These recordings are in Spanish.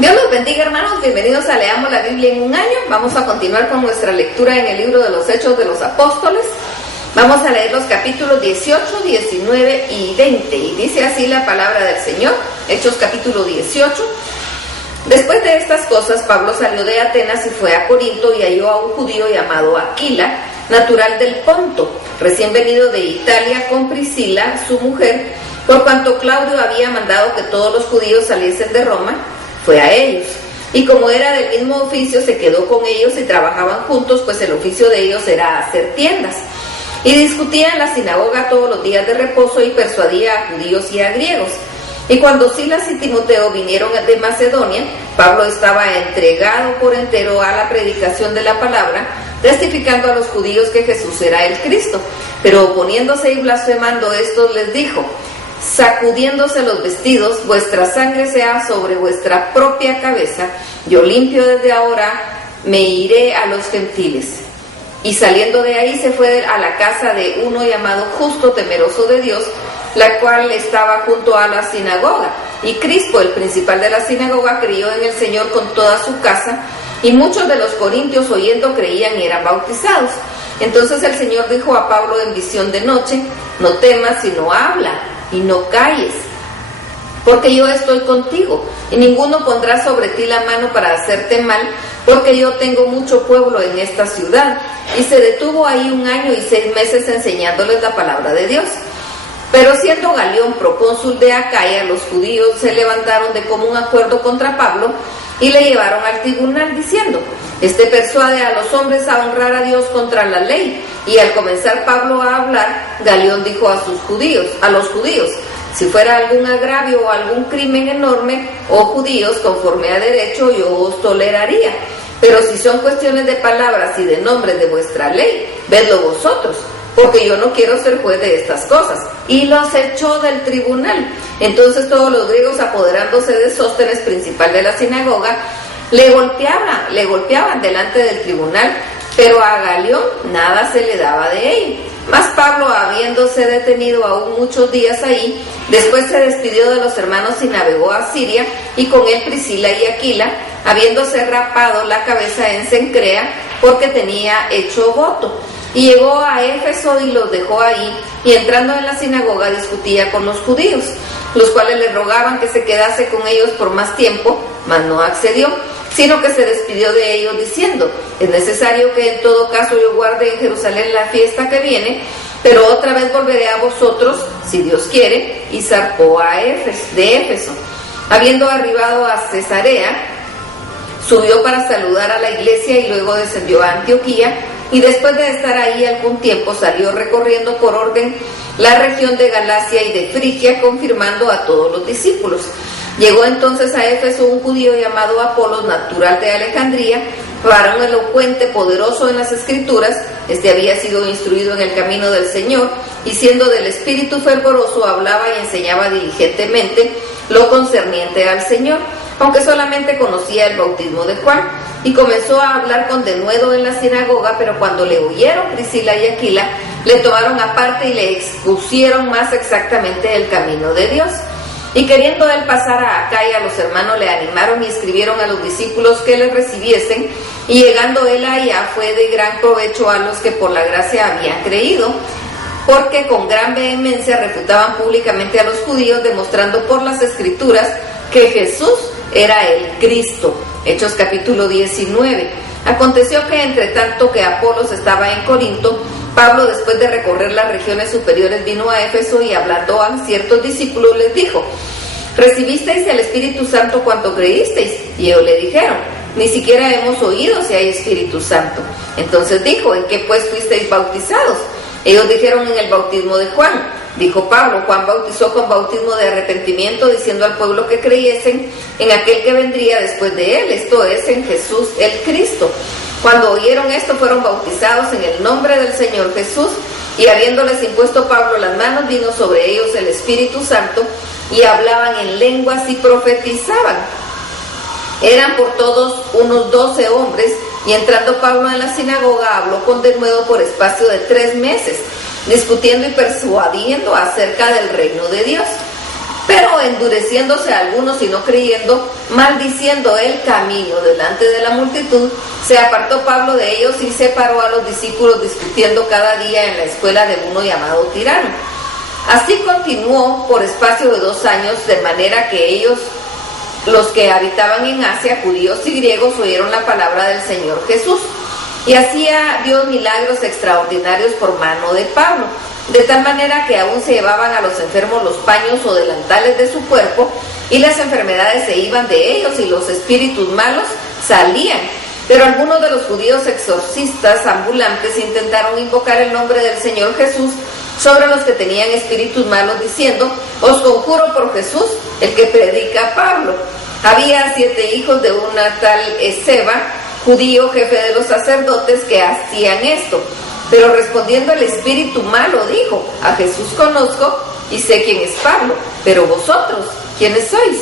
Dios los bendiga, hermanos, bienvenidos a Leamos la Biblia en un año. Vamos a continuar con nuestra lectura en el libro de los Hechos de los Apóstoles. Vamos a leer los capítulos 18, 19 y 20, y dice así la palabra del Señor. Hechos capítulo 18. Después de estas cosas, Pablo salió de Atenas y fue a Corinto y halló a un judío llamado Aquila, natural del Ponto, recién venido de Italia con Priscila, su mujer, por cuanto Claudio había mandado que todos los judíos saliesen de Roma. Fue a ellos, y como era del mismo oficio, se quedó con ellos y trabajaban juntos, pues el oficio de ellos era hacer tiendas. Y discutía en la sinagoga todos los días de reposo y persuadía a judíos y a griegos. Y cuando Silas y Timoteo vinieron de Macedonia, Pablo estaba entregado por entero a la predicación de la palabra, testificando a los judíos que Jesús era el Cristo. Pero oponiéndose y blasfemando estos les dijo: sacudiéndose los vestidos, vuestra sangre sea sobre vuestra propia cabeza. Yo limpio desde ahora, me iré a los gentiles. Y saliendo de ahí se fue a la casa de uno llamado Justo, temeroso de Dios, la cual estaba junto a la sinagoga. Y Crispo, el principal de la sinagoga, creyó en el Señor con toda su casa, y muchos de los corintios oyendo creían y eran bautizados. Entonces el Señor dijo a Pablo en visión de noche: no temas, sino habla y no calles, porque yo estoy contigo, y ninguno pondrá sobre ti la mano para hacerte mal, porque yo tengo mucho pueblo en esta ciudad. Y se detuvo ahí 1 año y 6 meses enseñándoles la palabra de Dios. Pero siendo Galión procónsul de Acaya, los judíos se levantaron de común acuerdo contra Pablo y le llevaron al tribunal diciendo: este persuade a los hombres a honrar a Dios contra la ley. Y al comenzar Pablo a hablar, Galión dijo a los judíos: si fuera algún agravio o algún crimen enorme, oh judíos, conforme a derecho, yo os toleraría. Pero si son cuestiones de palabras y de nombres de vuestra ley, vedlo vosotros, porque yo no quiero ser juez de estas cosas. Y los echó del tribunal. Entonces todos los griegos, apoderándose de Sóstenes, principal de la sinagoga, le golpeaban delante del tribunal, pero a Galión nada se le daba de ello. Mas Pablo, habiéndose detenido aún muchos días ahí, después se despidió de los hermanos y navegó a Siria, y con él Priscila y Aquila, habiéndose rapado la cabeza en Cencrea, porque tenía hecho voto. Y llegó a Éfeso y los dejó ahí, y entrando en la sinagoga discutía con los judíos, los cuales le rogaban que se quedase con ellos por más tiempo, mas no accedió, sino que se despidió de ellos diciendo: es necesario que en todo caso yo guarde en Jerusalén la fiesta que viene, pero otra vez volveré a vosotros, si Dios quiere. Y zarpó de Éfeso. Habiendo arribado a Cesarea, subió para saludar a la iglesia y luego descendió a Antioquía, y después de estar ahí algún tiempo salió recorriendo por orden la región de Galacia y de Frigia, confirmando a todos los discípulos. Llegó entonces a Éfeso un judío llamado Apolos, natural de Alejandría, varón elocuente, poderoso en las Escrituras. Este había sido instruido en el camino del Señor, y siendo del espíritu fervoroso, hablaba y enseñaba diligentemente lo concerniente al Señor, aunque solamente conocía el bautismo de Juan. Y comenzó a hablar con denuedo en la sinagoga, pero cuando le oyeron Priscila y Aquila, le tomaron aparte y le expusieron más exactamente el camino de Dios. Y queriendo él pasar a Acaya, los hermanos le animaron y escribieron a los discípulos que le recibiesen, y llegando él allá fue de gran provecho a los que por la gracia habían creído, porque con gran vehemencia refutaban públicamente a los judíos, demostrando por las Escrituras que Jesús era el Cristo. Hechos capítulo 19. Aconteció que entre tanto que Apolos estaba en Corinto, Pablo, después de recorrer las regiones superiores, vino a Éfeso, y hablando a ciertos discípulos les dijo: ¿recibisteis el Espíritu Santo cuando creísteis? Y ellos le dijeron: ni siquiera hemos oído si hay Espíritu Santo. Entonces dijo: ¿en qué pues fuisteis bautizados? Ellos dijeron: en el bautismo de Juan. Dijo Pablo: Juan bautizó con bautismo de arrepentimiento, diciendo al pueblo que creyesen en aquel que vendría después de él, esto es, en Jesús el Cristo. Cuando oyeron esto, fueron bautizados en el nombre del Señor Jesús, y habiéndoles impuesto Pablo las manos, vino sobre ellos el Espíritu Santo, y hablaban en lenguas y profetizaban. Eran por todos unos 12 hombres, y entrando Pablo en la sinagoga, habló con denuedo por espacio de 3 meses, discutiendo y persuadiendo acerca del reino de Dios. Pero endureciéndose algunos y no creyendo, maldiciendo el camino delante de la multitud, se apartó Pablo de ellos y separó a los discípulos discutiendo cada día en la escuela de uno llamado Tirano. Así continuó por espacio de 2 años, de manera que ellos, los que habitaban en Asia, judíos y griegos, oyeron la palabra del Señor Jesús. Y hacía Dios milagros extraordinarios por mano de Pablo, de tal manera que aún se llevaban a los enfermos los paños o delantales de su cuerpo, y las enfermedades se iban de ellos y los espíritus malos salían. Pero algunos de los judíos exorcistas ambulantes intentaron invocar el nombre del Señor Jesús sobre los que tenían espíritus malos, diciendo: os conjuro por Jesús, el que predica Pablo. Había 7 hijos de una tal Esceva, judío, jefe de los sacerdotes, que hacían esto. Pero respondiendo el espíritu malo dijo: a Jesús conozco y sé quién es Pablo, pero vosotros, ¿quiénes sois?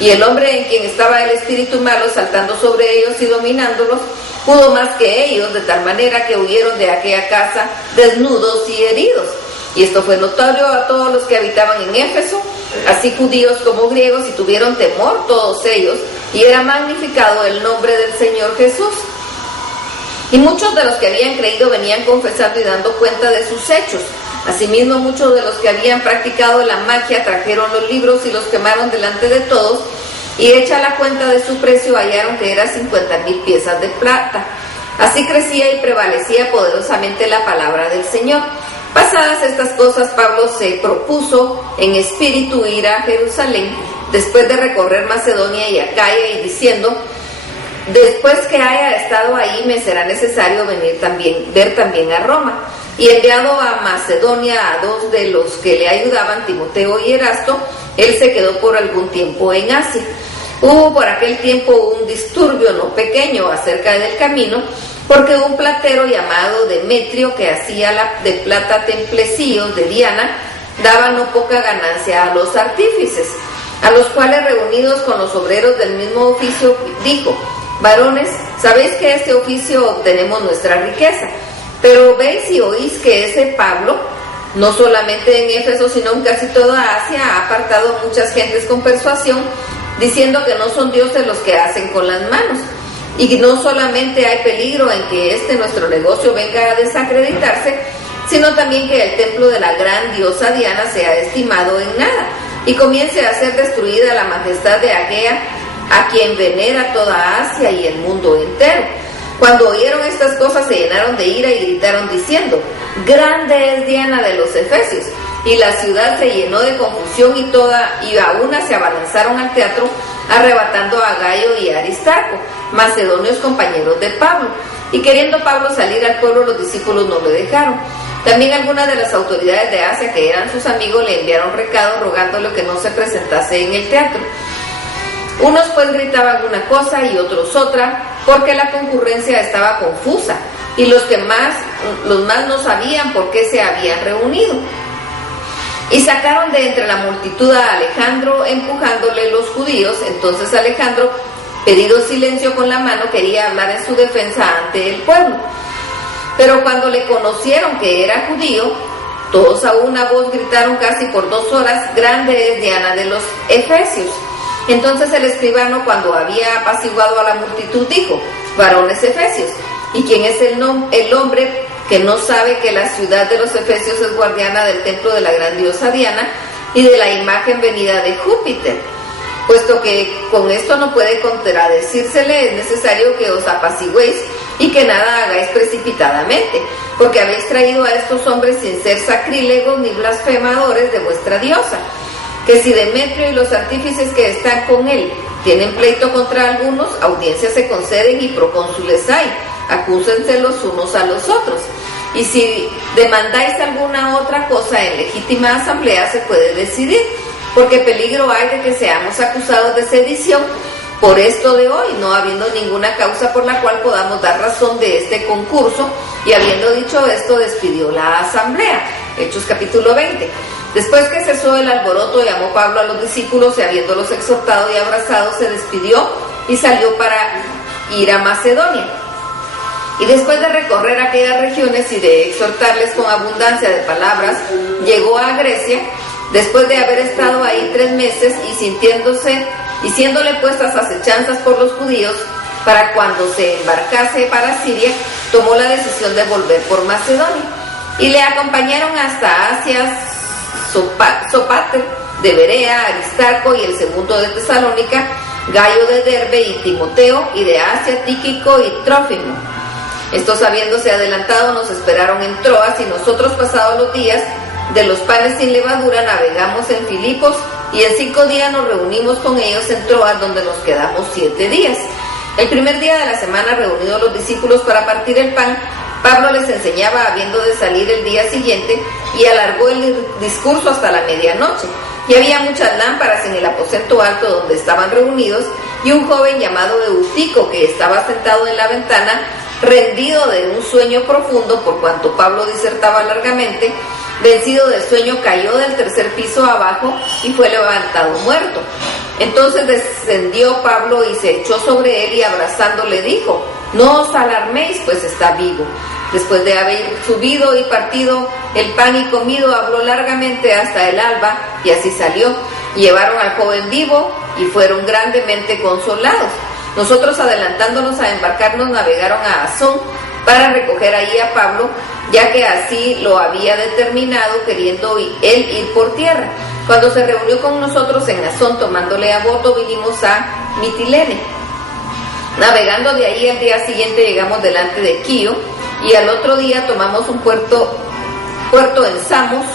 Y el hombre en quien estaba el espíritu malo, saltando sobre ellos y dominándolos, pudo más que ellos, de tal manera que huyeron de aquella casa desnudos y heridos. Y esto fue notorio a todos los que habitaban en Éfeso, así judíos como griegos, y tuvieron temor todos ellos, y era magnificado el nombre del Señor Jesús. Y muchos de los que habían creído venían confesando y dando cuenta de sus hechos. Asimismo, muchos de los que habían practicado la magia trajeron los libros y los quemaron delante de todos, y hecha la cuenta de su precio hallaron que era 50,000 piezas de plata. Así crecía y prevalecía poderosamente la palabra del Señor. Pasadas estas cosas, Pablo se propuso en espíritu ir a Jerusalén, después de recorrer Macedonia y Acaya, y diciendo: después que haya estado ahí, me será necesario ver también a Roma. Y enviado a Macedonia a 2 de los que le ayudaban, Timoteo y Erasto, él se quedó por algún tiempo en Asia. Hubo por aquel tiempo un disturbio no pequeño acerca del camino, porque un platero llamado Demetrio, que hacía de plata templecillos de Diana, daba no poca ganancia a los artífices, a los cuales, reunidos con los obreros del mismo oficio, dijo: varones, sabéis que este oficio obtenemos nuestra riqueza, pero veis y oís que ese Pablo, no solamente en Éfeso, sino en casi toda Asia, ha apartado muchas gentes con persuasión, diciendo que no son dioses los que hacen con las manos. Y no solamente hay peligro en que nuestro negocio venga a desacreditarse, sino también que el templo de la gran diosa Diana sea estimado en nada, y comience a ser destruida la majestad de Agea, a quien venera toda Asia y el mundo entero. Cuando oyeron estas cosas, se llenaron de ira y gritaron diciendo: grande es Diana de los Efesios. Y la ciudad se llenó de confusión, y a una se abalanzaron al teatro, arrebatando a Gayo y a Aristarco, macedonios compañeros de Pablo. Y queriendo Pablo salir al pueblo, los discípulos no lo dejaron. También algunas de las autoridades de Asia, que eran sus amigos, le enviaron recados rogándole que no se presentase en el teatro. Unos pues gritaban una cosa y otros otra, porque la concurrencia estaba confusa, y los más no sabían por qué se habían reunido. Y sacaron de entre la multitud a Alejandro, empujándole los judíos. Entonces Alejandro, pedido silencio con la mano, quería hablar en su defensa ante el pueblo. Pero cuando le conocieron que era judío, todos a una voz gritaron casi por 2 horas: grande es Diana de los Efesios. Entonces el escribano, cuando había apaciguado a la multitud, dijo: varones efesios, ¿y quién es el hombre que no sabe que la ciudad de los Efesios es guardiana del templo de la gran diosa Diana y de la imagen venida de Júpiter? Puesto que con esto no puede contradecírsele, es necesario que os apaciguéis y que nada hagáis precipitadamente, porque habéis traído a estos hombres sin ser sacrílegos ni blasfemadores de vuestra diosa. Que si Demetrio y los artífices que están con él tienen pleito contra algunos, audiencias se conceden y procónsules hay, acúsense los unos a los otros. Y si demandáis alguna otra cosa en legítima asamblea, se puede decidir, porque peligro hay de que seamos acusados de sedición por esto de hoy, no habiendo ninguna causa por la cual podamos dar razón de este concurso. Y habiendo dicho esto, despidió la asamblea. Hechos capítulo 20. Después que cesó el alboroto, llamó Pablo a los discípulos, y habiéndolos exhortado y abrazado, se despidió y salió para ir a Macedonia. Y después de recorrer aquellas regiones y de exhortarles con abundancia de palabras, llegó a Grecia, Después de haber estado ahí 3 meses y siéndole puestas acechanzas por los judíos, para cuando se embarcase para Siria, tomó la decisión de volver por Macedonia. Y le acompañaron hasta Asia Sópater de Berea, Aristarco y el segundo de Tesalónica, Gayo de Derbe y Timoteo, y de Asia Tíquico y Trófimo. Estos, habiéndose adelantado, nos esperaron en Troas, y nosotros, pasados los días de los panes sin levadura, navegamos en Filipos, y en 5 días nos reunimos con ellos en Troas, donde nos quedamos 7 días. El primer día de la semana, reunidos los discípulos para partir el pan, Pablo les enseñaba habiendo de salir el día siguiente, y alargó el discurso hasta la medianoche. Y había muchas lámparas en el aposento alto donde estaban reunidos, y un joven llamado Eutico, que estaba sentado en la ventana, rendido de un sueño profundo, por cuanto Pablo disertaba largamente, vencido del sueño, cayó del 3er piso abajo y fue levantado muerto. Entonces descendió Pablo y se echó sobre él, y abrazándole dijo: no os alarméis, pues está vivo. Después de haber subido y partido el pan y comido, habló largamente hasta el alba, y así salió. Llevaron al joven vivo y fueron grandemente consolados. Nosotros, adelantándonos a embarcarnos, navegaron a Asón para recoger allí a Pablo, ya que así lo había determinado, queriendo él ir por tierra. Cuando se reunió con nosotros en Asón, tomándole a bordo, vinimos a Mitilene. Navegando de ahí, al día siguiente llegamos delante de Quío, y al otro día tomamos un puerto en Samos,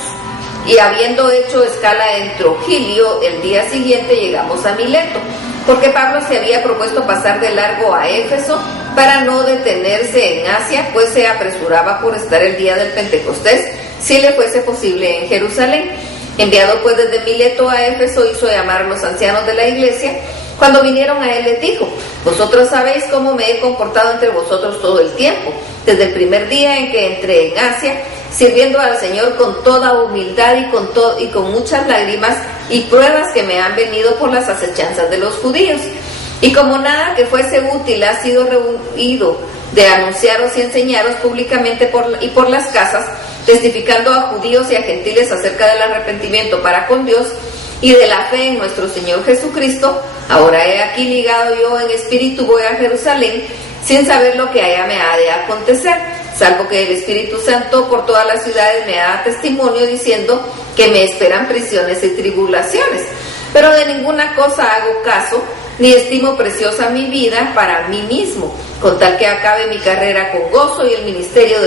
y habiendo hecho escala en Trogilio, el día siguiente llegamos a Mileto, porque Pablo se había propuesto pasar de largo a Éfeso para no detenerse en Asia, pues se apresuraba por estar el día del Pentecostés, si le fuese posible, en Jerusalén. Enviado pues desde Mileto a Éfeso, hizo llamar a los ancianos de la iglesia. Cuando vinieron a él, les dijo: vosotros sabéis cómo me he comportado entre vosotros todo el tiempo, desde el primer día en que entré en Asia, sirviendo al Señor con toda humildad y con muchas lágrimas y pruebas que me han venido por las acechanzas de los judíos. Y como nada que fuese útil ha sido rehuido de anunciaros y enseñaros públicamente por las casas, testificando a judíos y a gentiles acerca del arrepentimiento para con Dios y de la fe en nuestro Señor Jesucristo, ahora he aquí ligado yo en espíritu, voy a Jerusalén, sin saber lo que allá me ha de acontecer, salvo que el Espíritu Santo por todas las ciudades me da testimonio, diciendo que me esperan prisiones y tribulaciones. Pero de ninguna cosa hago caso, ni estimo preciosa mi vida para mí mismo, con tal que acabe mi carrera con gozo y el ministerio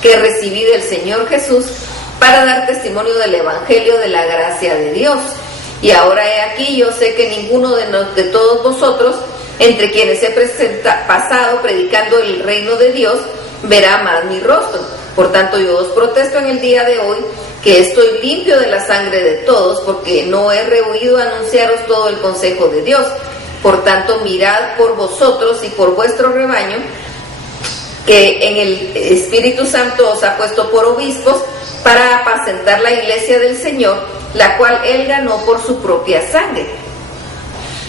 que recibí del Señor Jesús, para dar testimonio del Evangelio de la gracia de Dios. Y ahora he aquí, yo sé que ninguno de todos vosotros, entre quienes he pasado predicando el reino de Dios, verá más mi rostro. Por tanto, yo os protesto en el día de hoy que estoy limpio de la sangre de todos, porque no he rehuido anunciaros todo el consejo de Dios. Por tanto, mirad por vosotros y por vuestro rebaño, que en el Espíritu Santo os ha puesto por obispos, para apacentar la iglesia del Señor, la cual él ganó por su propia sangre.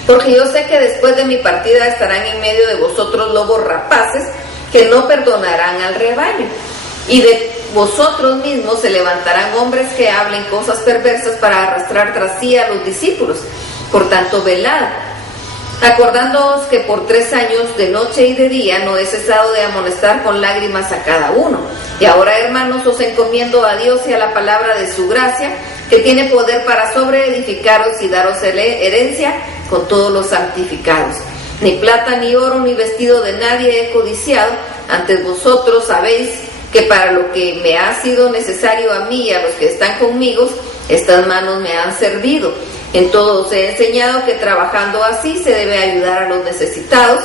Porque yo sé que después de mi partida estarán en medio de vosotros lobos rapaces, que no perdonarán al rebaño. Y de vosotros mismos se levantarán hombres que hablen cosas perversas para arrastrar tras sí a los discípulos. Por tanto, velad, acordándoos que por 3 años, de noche y de día, no he cesado de amonestar con lágrimas a cada uno. Y ahora, hermanos, os encomiendo a Dios y a la palabra de su gracia, que tiene poder para sobreedificaros y daros herencia con todos los santificados. Ni plata, ni oro, ni vestido de nadie he codiciado. Antes vosotros sabéis que para lo que me ha sido necesario a mí y a los que están conmigo, estas manos me han servido. En todo os he enseñado que trabajando así se debe ayudar a los necesitados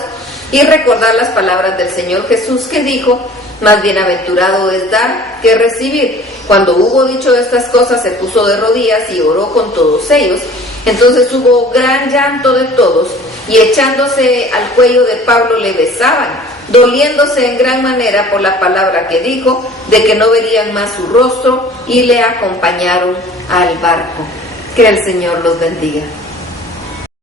y recordar las palabras del Señor Jesús, que dijo: más bienaventurado es dar que recibir. Cuando hubo dicho estas cosas, se puso de rodillas y oró con todos ellos. Entonces hubo gran llanto de todos, y echándose al cuello de Pablo le besaban, doliéndose en gran manera por la palabra que dijo, de que no verían más su rostro, y le acompañaron al barco. Que el Señor los bendiga.